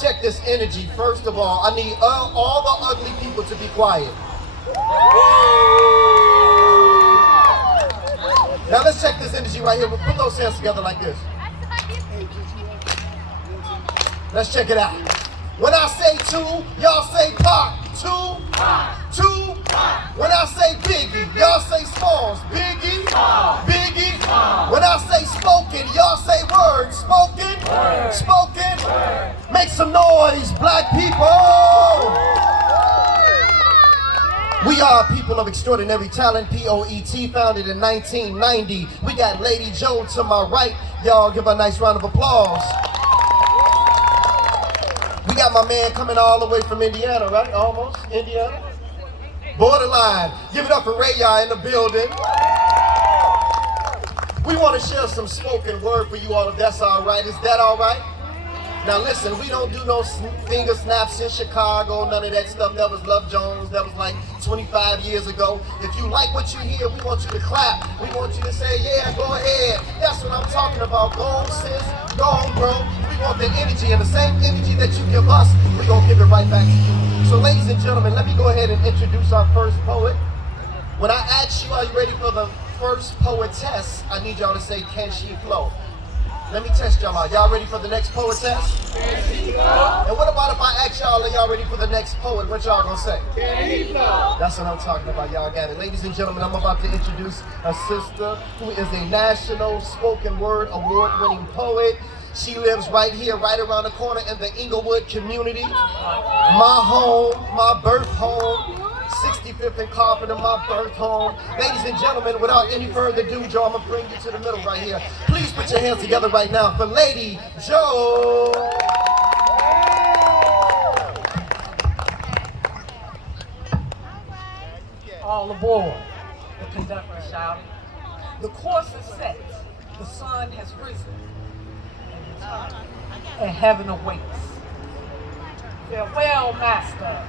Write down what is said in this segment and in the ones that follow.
Check this energy. First of all, I need all the ugly people to be quiet. Now let's check this energy right here. We'll put those hands together like this. Let's check it out. When I say two, y'all say pop. Two, two. When I say Biggie, y'all say Smalls. Biggie, Biggie. When I say spoken, y'all say word. Spoken, spoken. Make some noise, black people. We are people of extraordinary talent, P.O.E.T, founded in 1990. We got Lady Joe to my right. Y'all give a nice round of applause. We got my man coming all the way from Indiana, right? Almost, Indiana. Borderline. Give it up for Ray Yah in the building. We want to share some spoken word for you all, if that's all right. Is that all right? Now listen, we don't do no finger snaps in Chicago, none of that stuff. That was Love Jones, that was like 25 years ago. If you like what you hear, we want you to clap. We want you to say, yeah, go ahead. That's what I'm talking about. Go on, sis. Go on, bro. We want the energy, and the same energy that you give us, we're going to give it right back to you. So ladies and gentlemen, let me go ahead and introduce our first poet. When I ask you, are you ready for the first poetess, I need y'all to say, can she flow? Let me test y'all out. Y'all ready for the next poetess? Can she flow? And what about if I ask y'all, are y'all ready for the next poet? What y'all gonna say? Can he flow? That's what I'm talking about. Y'all got it. Ladies and gentlemen, I'm about to introduce a sister who is a national spoken word award-winning poet. She lives right here, right around the corner in the Inglewood community. My home, my birth home. 65th and Carpenter, my birth home. Ladies and gentlemen, without any further ado, Joe, I'm going to bring you to the middle right here. Please put your hands together right now for Lady Joe. All aboard, the conductor shouted. The course is set, the sun has risen, and heaven awaits. Farewell, master.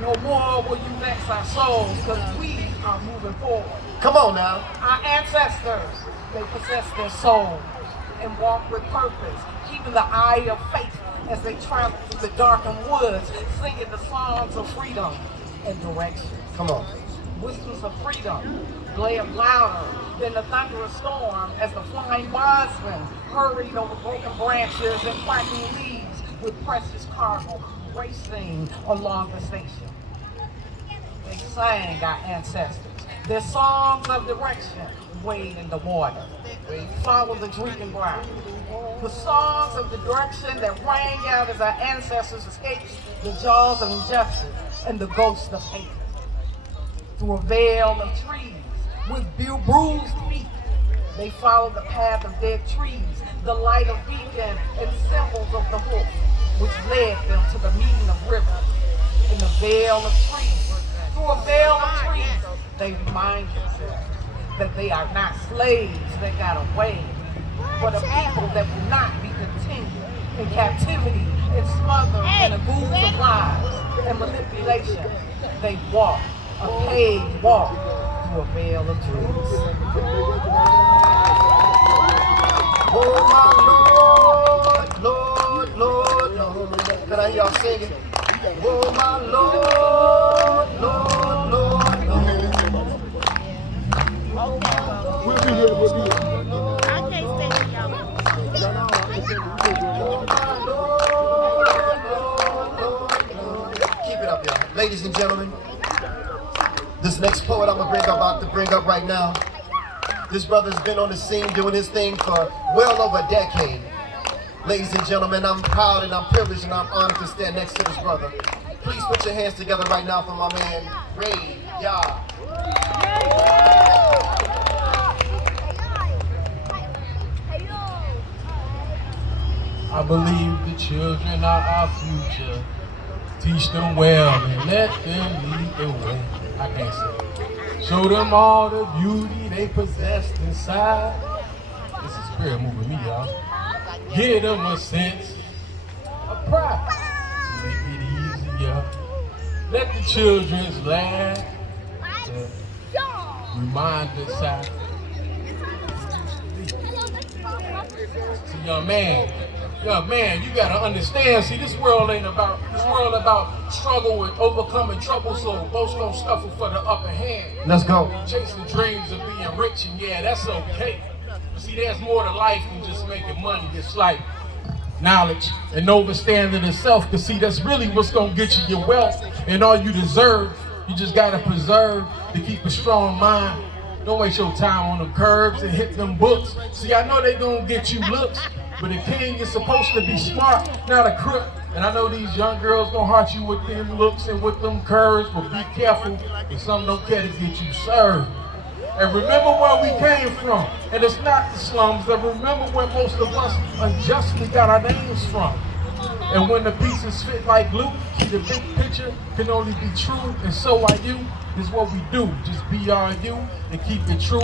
No more will you vex our souls, because we are moving forward. Come on now. Our ancestors, they possess their souls and walk with purpose, keeping the eye of faith as they travel through the darkened woods, singing the songs of freedom and direction. Come on. Whispers of freedom blare louder than the thunderous storm as the flying bondsmen hurried over broken branches and cracking leaves with precious cargo racing along the station. They sang, our ancestors, their songs of direction, wade in the water, follow the drinking ground. The songs of the direction that rang out as our ancestors escaped the jaws of injustice and the ghost of hate. Through a veil of trees with bruised feet, they followed the path of dead trees, the light of beacon and symbols of the wolf, which led them to the meeting of rivers in the veil of trees. Through a veil of trees, they remind themselves that they are not slaves that got away, but a people that will not be continued in captivity and smothered in a goose of lies and manipulation. They walk a paved walk through a veil of trees. Oh my Lord, Lord, Lord, Lord. Can I hear y'all singing? Oh my Lord, Lord, Lord, Lord. We'll be here, we'll be here. I can't stay with y'all. Oh my Lord, Lord, Lord. Keep it up, y'all. Ladies and gentlemen, this next poet I'm about to bring up right now, this brother's been on the scene doing his thing for well over a decade. Ladies and gentlemen, I'm proud and I'm privileged and I'm honored to stand next to this brother. Please put your hands together right now for my man, Ray Yah. I believe the children are our future. Teach them well and let them lead the way. I can't say. Show them all the beauty they possessed inside. This is spirit moving me, y'all. Give them a sense of pride to make it easier. Let the children's laugh remind us how. It's a young man man, you gotta understand. See, this world about struggle and overcoming trouble. So most gonna suffer for the upper hand. Let's go. Chasing dreams of being rich, and yeah, that's okay. But see, there's more to life than just making money. It's like knowledge and understanding of self. Cause see, that's really what's gonna get you your wealth and all you deserve. You just gotta preserve to keep a strong mind. Don't waste your time on them curbs and hit them books. See, I know they gonna get you looks, but a king is supposed to be smart, not a crook. And I know these young girls gonna hurt you with them looks and with them curves, but be careful if some don't care to get you served. And remember where we came from, and it's not the slums, but remember where most of us unjustly got our names from. And when the pieces fit like glue, see the big picture can only be true, and so are you. This is what we do, just be our you and keep it true.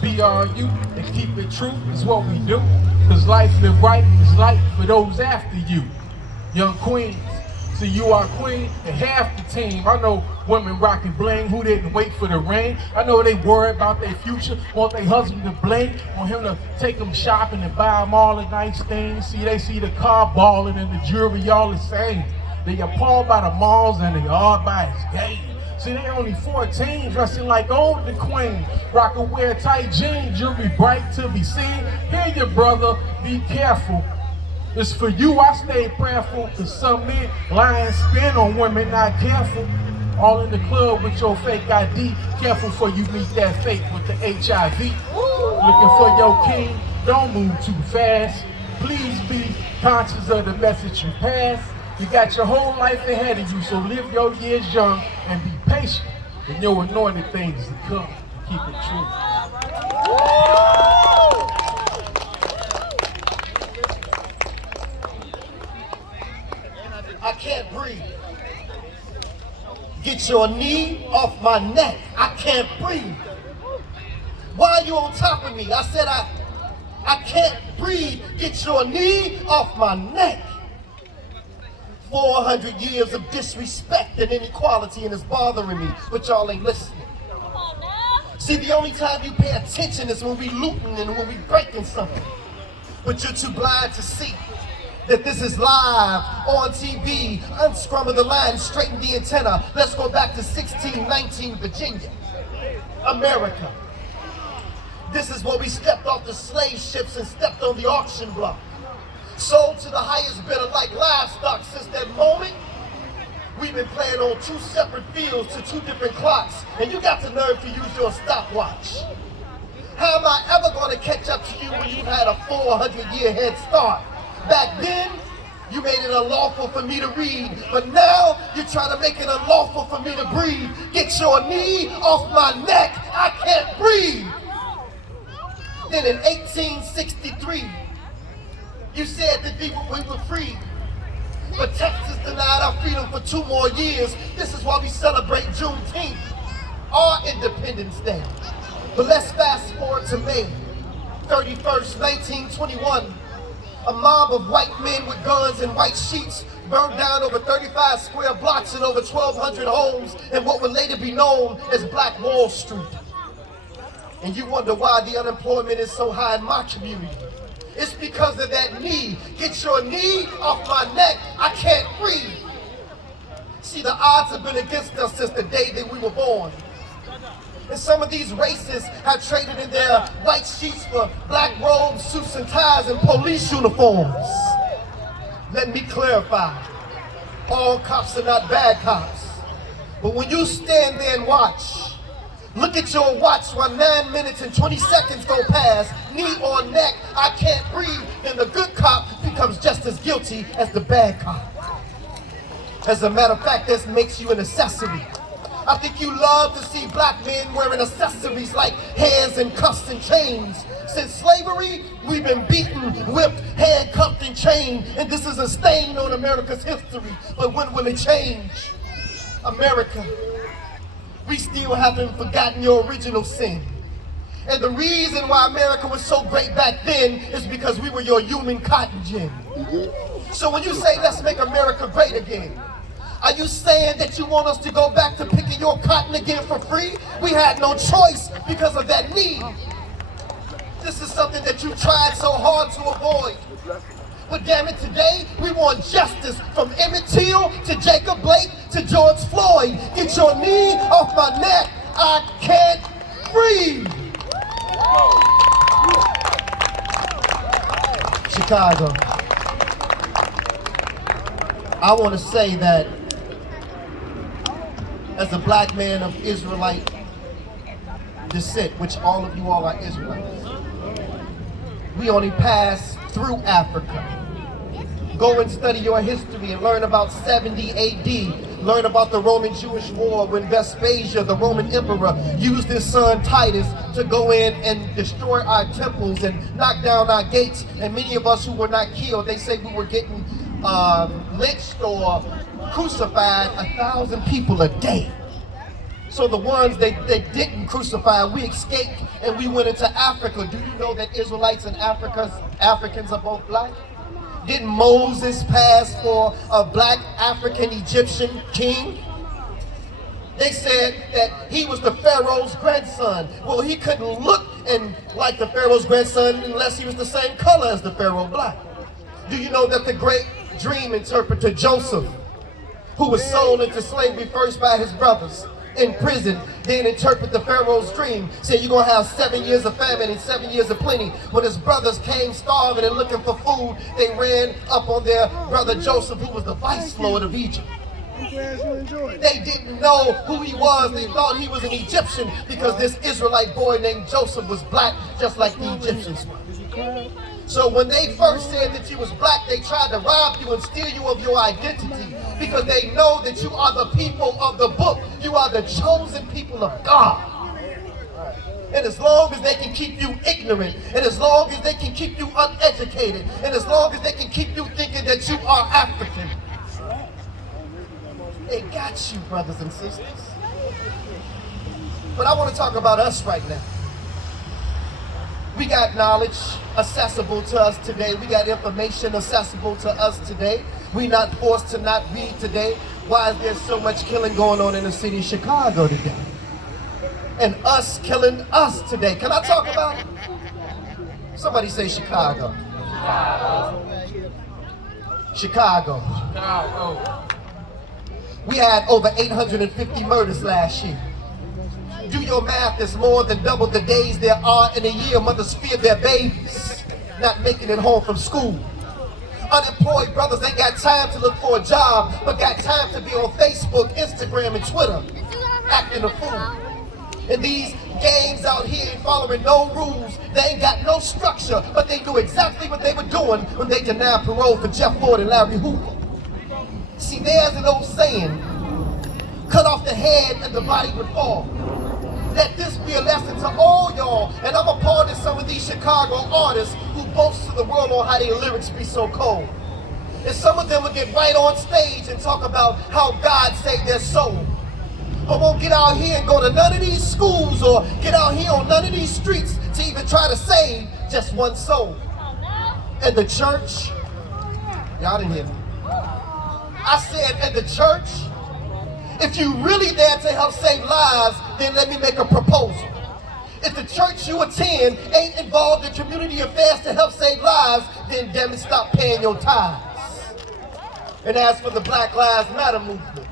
Be our you and keep it true is what we do. Cause life live right is light for those after you. Young queens, see you are queen and half the team. I know women rocking bling who didn't wait for the rain. I know they worry about their future, want their husband to bling, want him to take them shopping and buy them all the nice things. See, they see the car balling and the jewelry all the same. They appalled by the malls and they awed by his game. See, they only 14, dressing like old the queen. Rockin' wear tight jeans, jewelry bright to be seen. Hear your brother, be careful. It's for you, I stay prayerful. Cause some men lie and spin on women not careful. All in the club with your fake ID. Careful for you meet that fate with the HIV. Looking for your king, don't move too fast. Please be conscious of the message you pass. You got your whole life ahead of you, so live your years young and be patient. And your anointed things to come. Keep it true. I can't breathe. Get your knee off my neck. I can't breathe. Why are you on top of me? I said I can't breathe. Get your knee off my neck. 400 years of disrespect and inequality, and it's bothering me, but y'all ain't listening. See, the only time you pay attention is when we looting and when we breaking something. But you're too blind to see that this is live on TV. Unscramble the line, straighten the antenna. Let's go back to 1619 Virginia, America. This is where we stepped off the slave ships and stepped on the auction block. Sold to the highest bidder like livestock. Since that moment, we've been playing on two separate fields to two different clocks, and you got the nerve to use your stopwatch. How am I ever going to catch up to you when you've had a 400-year head start? Back then, you made it unlawful for me to read, but now you're trying to make it unlawful for me to breathe. Get your knee off my neck. I can't breathe. Then in 1863, you said that we were free, but Texas denied our freedom for 2 more years. This is why we celebrate Juneteenth, our Independence Day. But let's fast forward to May 31st, 1921. A mob of white men with guns and white sheets burned down over 35 square blocks and over 1,200 homes in what would later be known as Black Wall Street. And you wonder why the unemployment is so high in my community. It's because of that knee. Get your knee off my neck. I can't breathe. See, the odds have been against us since the day that we were born. And some of these racists have traded in their white sheets for black robes, suits and ties, and police uniforms. Let me clarify. All cops are not bad cops. But when you stand there and watch, look at your watch while 9 minutes and 20 seconds go past, knee on neck, I can't breathe, then the good cop becomes just as guilty as the bad cop. As a matter of fact, this makes you an accessory. I think you love to see black men wearing accessories like hands and cuffs and chains. Since slavery, we've been beaten, whipped, handcuffed, and chained, and this is a stain on America's history. But when will it change? America, we still haven't forgotten your original sin. And the reason why America was so great back then is because we were your human cotton gin. So when you say, let's make America great again, are you saying that you want us to go back to picking your cotton again for free? We had no choice because of that need. This is something that you tried so hard to avoid. But damn it, today we want justice from Emmett Till to Jacob Blaq to George Floyd. Get your knee off my neck. I can't breathe. Chicago. I want to say that as a black man of Israelite descent, which all of you all are Israelites, we only pass through Africa. Go and study your history and learn about 70 AD. Learn about the Roman-Jewish War when Vespasian, the Roman emperor, used his son Titus to go in and destroy our temples and knock down our gates. And many of us who were not killed, they say we were getting lynched or crucified 1,000 people a day. So the ones they didn't crucify, we escaped and we went into Africa. Do you know that Israelites and Africans are both black? Didn't Moses pass for a black African Egyptian king? They said that he was the Pharaoh's grandson. Well, he couldn't look like the Pharaoh's grandson unless he was the same color as the Pharaoh black. Do you know that the great dream interpreter Joseph, who was sold into slavery first by his brothers in prison, then interpret the Pharaoh's dream, said you're going to have 7 years of famine and 7 years of plenty. When his brothers came starving and looking for food, they ran up on their brother Joseph, who was the vice lord of Egypt. They didn't know who he was. They thought he was an Egyptian because this Israelite boy named Joseph was black, just like the Egyptians were. So when they first said that you was black, they tried to rob you and steal you of your identity because they know that you are the people of the book. You are the chosen people of God. And as long as they can keep you ignorant, and as long as they can keep you uneducated, and as long as they can keep you thinking that you are African, they got you, brothers and sisters. But I want to talk about us right now. We got knowledge accessible to us today. We got information accessible to us today. We're not forced to not read today. Why is there so much killing going on in the city of Chicago today? And us killing us today. Can I talk about it? Somebody say Chicago. Chicago. Chicago. We had over 850 murders last year. Do your math, it's more than double the days there are in a year. Mothers fear their babies not making it home from school. Unemployed brothers ain't got time to look for a job, but got time to be on Facebook, Instagram, and Twitter, acting a fool. And these gangs out here ain't following no rules. They ain't got no structure, but they do exactly what they were doing when they denied parole for Jeff Ford and Larry Hoover. See, there's an old saying, cut off the head and the body would fall. Let this be a lesson to all y'all, and I'm a part of some of these Chicago artists who boast to the world on how their lyrics be so cold. And some of them will get right on stage and talk about how God saved their soul. But won't get out here and go to none of these schools or get out here on none of these streets to even try to save just one soul. And the church, y'all didn't hear me. I said, and the church, if you really there to help save lives, then let me make a proposal. If the church you attend ain't involved in community affairs to help save lives, then damn it, stop paying your tithes. And as for the Black Lives Matter movement,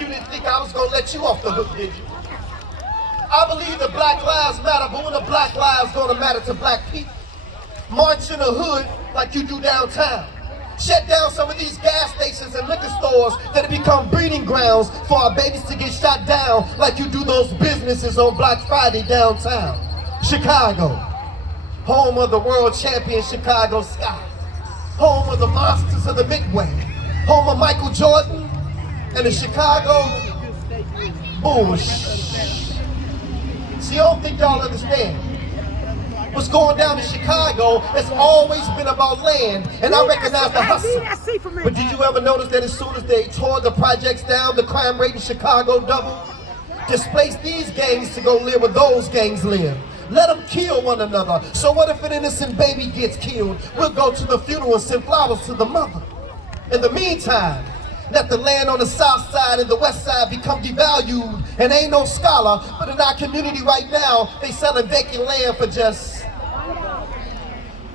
you didn't think I was gonna let you off the hook, did you? I believe that Black Lives Matter, but when the Black lives gonna matter to black people? March in the hood like you do downtown. Shut down some of these gas stations and liquor stores that have become breeding grounds for our babies to get shot down like you do those businesses on Black Friday downtown. Chicago, home of the world champion Chicago Sky, home of the monsters of the Midway, home of Michael Jordan and the Chicago Bulls. See, I don't think y'all understand. What's going down in Chicago has always been about land, and I recognize the hustle. But did you ever notice that as soon as they tore the projects down, the crime rate in Chicago doubled? Displace these gangs to go live where those gangs live. Let them kill one another. So what if an innocent baby gets killed? We'll go to the funeral and send flowers to the mother. In the meantime, let the land on the south side and the west side become devalued, and ain't no scholar, but in our community right now, they selling vacant land for just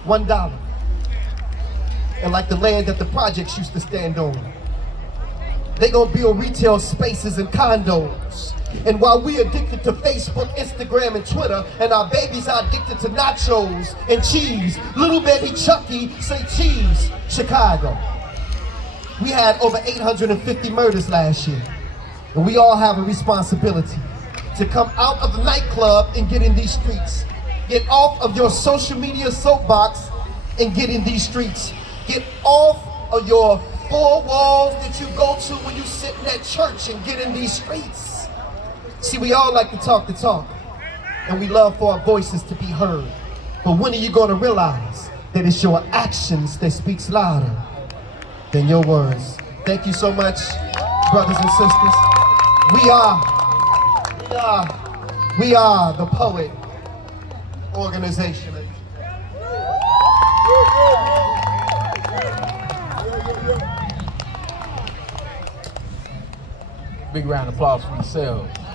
$1. and like the land that the projects used to stand on. They gonna build retail spaces and condos. And while we addicted to Facebook, Instagram, and Twitter, and our babies are addicted to nachos and cheese, little baby Chucky say cheese, Chicago. We had over 850 murders last year. And we all have a responsibility to come out of the nightclub and get in these streets. Get off of your social media soapbox and get in these streets. Get off of your four walls that you go to when you sit in that church and get in these streets. See, we all like to talk, and we love for our voices to be heard. But when are you going to realize that it's your actions that speaks louder than your words? Thank you so much, brothers and sisters. We are the P.O.E.T organization. Big round of applause for yourselves.